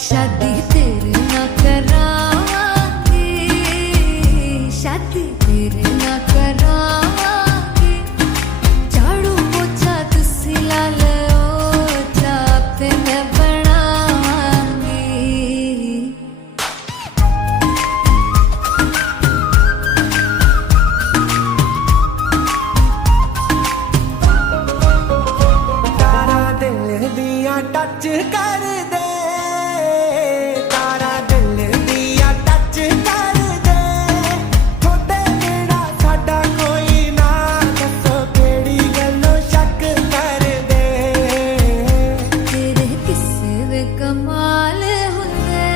शादी तेरे ना करावांगी, शादी तेरे ना करावांगी। झाड़ू पोछा तुसी ला लो, चाह पे मैं बनावांगी। तारा दिल दिया टच कर दे, तारा दिल दिया टच कर दे। थोड़े नेड़ा साडा कोई ना, दसो केड़ी गल्लों शक कर दे। तेरे किस्से वे कमाल हुंदे,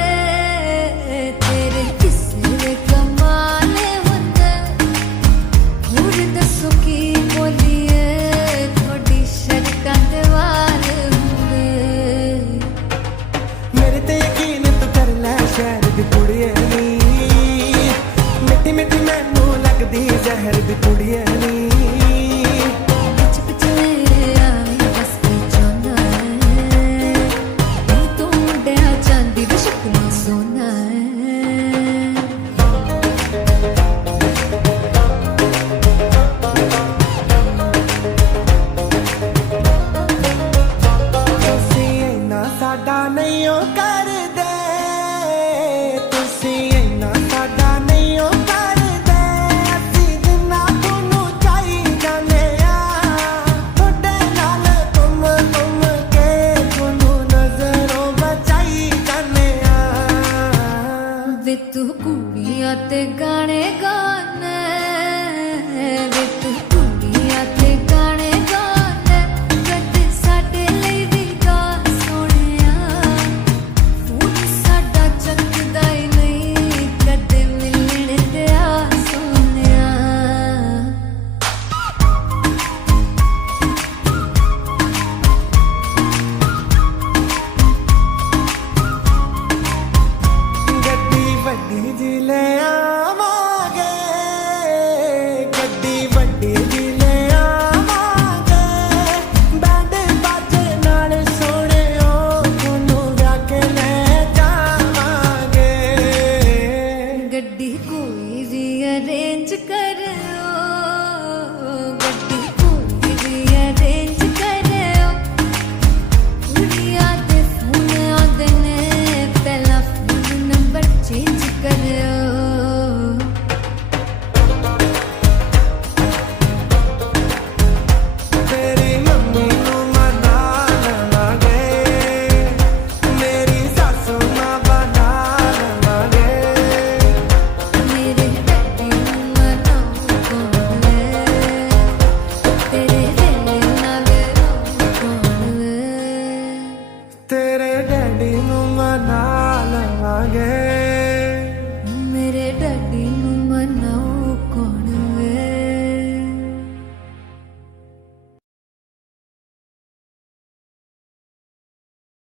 तेरे किस्से वे कमाल हुंदे। हुण दसो की बोलीए, थोड़ी शर्तां ते वाल हुंदे। मेरे ते यकीन तू कर ले शहर दी कुड़िए नी, मिट्टी मिट्टी मैनू लगदी जहर दी कुड़िए नी। पिछ पिछ मेरे आवी बस की चाहना है, तू मुंडिया चांदी दी शक्ल सोना है। ਤੁਸੀਂ ਇੰਨਾ ਸਾਡਾ ਨਹੀਂ ਓ ਕਰਦੇ, ਤੁਸੀਂ ਇੰਨਾ ਸਾਡਾ ਨਹੀਂ ਓ ਕਰਦੇ। ਅਸੀਂ ਜਿੰਨਾ ਤੁਹਾਨੂੰ ਚਾਹੀ ਜਾਂਦੇ ਆ, ਤੁਹਾਡੇ ਨਾਲ ਘੁੰਮ ਘੁੰਮ ਕੇ ਤੁਹਾਨੂੰ ਨਜ਼ਰੋਂ ਬਚਾਈ ਜਾਂਦੇ ਆ। ਵੇ ਤੂੰ ਕੁੜੀਆਂ ਤੇ ਗਾਣੇ ਗਾਣਾ, ਵੇ ਤੂੰ ਕੁੜੀਆਂ ਤੇ ਗਾਣੇ ਗਾਣਾ। ਕਦੇ ਸਾਡੇ ਲਈ ਵੀ ਗਾ ਸੋਹਣਿਆ, ਫੋਨ ਸਾਡਾ ਚੱਕਦਾ ਹੀ ਨਹੀਂ, ਕਦੇ ਮਿਲਣ ਦਿਆ ਸੋਹਣਿਆ। ਗੱਡੀ ਵੱਡੀ ਜੀ ਲੈ ਆਵਾਂਗੇ, ਗੱਡੀ ਵੱਡੀ ਜੀ ਲੈ ਆਵਾਂਗੇ। ਬੈਂਡ ਬਾਜੇ ਨਾਲ ਸੋਹਣਿਓ ਤੁਹਾਨੂੰ ਵਿਆਹ ਕੇ ਲੈ ਜਾਵਾਂਗੇ। ਗੱਡੀ ਕੋਈ ਵੀ ਅਰੇਂਜ ਕਰਿਓ, ਗੱਡੀ ਕੋਈ ਵੀ ਅਰੇਂਜ ਕਰਿਓ। ਕੁੜੀਆਂ ਦੇ ਫੋਨ ਆਉਂਦੇ ਨੇ, ਪਹਿਲਾਂ ਫੋਨ ਨੰਬਰ ਚੇਂਜ ਕਰਿਓ। ਤੇਰੀ ਮੰਮੀ ਨੂੰ ਮਨਾ ਲਵਾਂਗੇ, ਮੇਰੀ ਸੱਸ ਮਾਂ ਬਣਾ ਲਵਾਂਗੇ। ਮੇਰੇ ਡੈਡੀ ਨੂੰ ਮਨਾਉ ਕੌਣ ਵੇ, ਤੇਰੇ ਵੇਲੇ ਨਾਲ ਰਹੂ ਕੌਣ ਵੇ। ਤੇਰੇ ਡੈਡੀ ਨੂੰ ਮਨਾ ਲਵਾਂਗੇ,